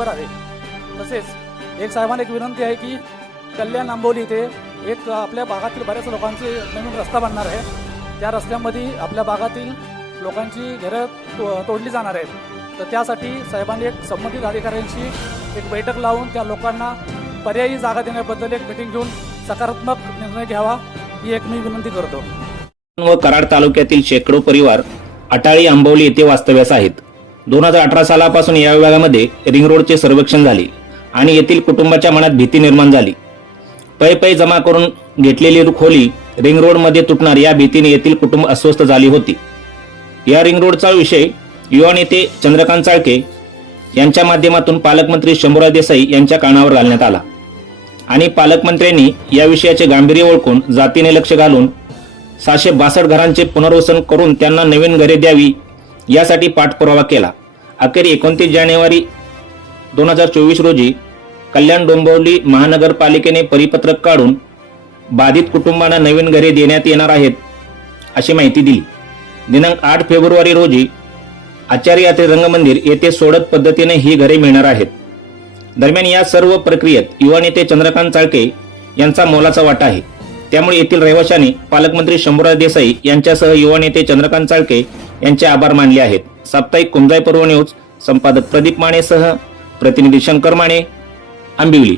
तत्पर आहे. तसेच एक साहेबांना एक विनंती आहे की कल्याण आंबोली इथे एक आपल्या भागातील बऱ्याच लोकांचे नवीन रस्ता बनणार आहे. त्या रस्त्यामध्ये आपल्या भागातील लोकांची घरं तो- तोडली जाणार आहेत. तर त्यासाठी साहेबांनी एक संबंधित अधिकाऱ्यांशी एक बैठक लावून त्या लोकांना पर्यायी जागा देण्याबद्दल एक मिटिंग घेऊन सकारात्मक निर्णय घ्यावा ही एक मी विनंती करतो. व कराड तालुक्यातील शेकडो परिवार अटाळी आंबवली येथे वास्तव्यास आहेत. दोन हजार अठरा सालापासून या विभागामध्ये रिंग रोडचे सर्वेक्षण झाले आणि येथील कुटुंबाच्या मनात भीती निर्माण झाली. पै पै जमा करून घेतलेली खोली रिंग रोडमध्ये तुटणार या भीतीने येथील कुटुंब अस्वस्थ झाली होती. या रिंग रोडचा विषय युवा नेते चंद्रकांत चाळके यांच्या माध्यमातून पालकमंत्री शंभूराज देसाई यांच्या कानावर घालण्यात आला. आणि पालकमंत्र्यांनी या विषयाचे गांभीर्य ओळखून जातीने लक्ष घालून सहाशे बासष्ट घरांचे पुनर्वसन करून त्यांना नवीन घरे द्यावी यासाठी पाठपुरावा केला. अखेर एकोणतीस जानेवारी दोन हजार चोवीस रोजी कल्याण डोंबिवली महानगरपालिकेने परिपत्रक काढून बाधित कुटुंबांना नवीन घरे देण्यात येणार आहेत अशी माहिती दिली. दिनांक आठ फेब्रुवारी रोजी आचार्य यात्रे रंगमंदिर येथे सोडत पद्धतीने ही घरे मिळणार आहेत. दरम्यान या सर्व प्रक्रियेत युवा नेते चंद्रकांत चाळके यांचा मोलाचा वाटा आहे. त्यामुळे येथील रहिवाशांनी पालकमंत्री शंभूराज देसाई यांच्यासह युवा नेते चंद्रकांत चाळके यांचे आभार मानले आहेत. साप्ताहिक कुंजाई पर्व न्यूज संपादक प्रदीप मानेसह प्रतिनिधी शंकर माने आंबिवली.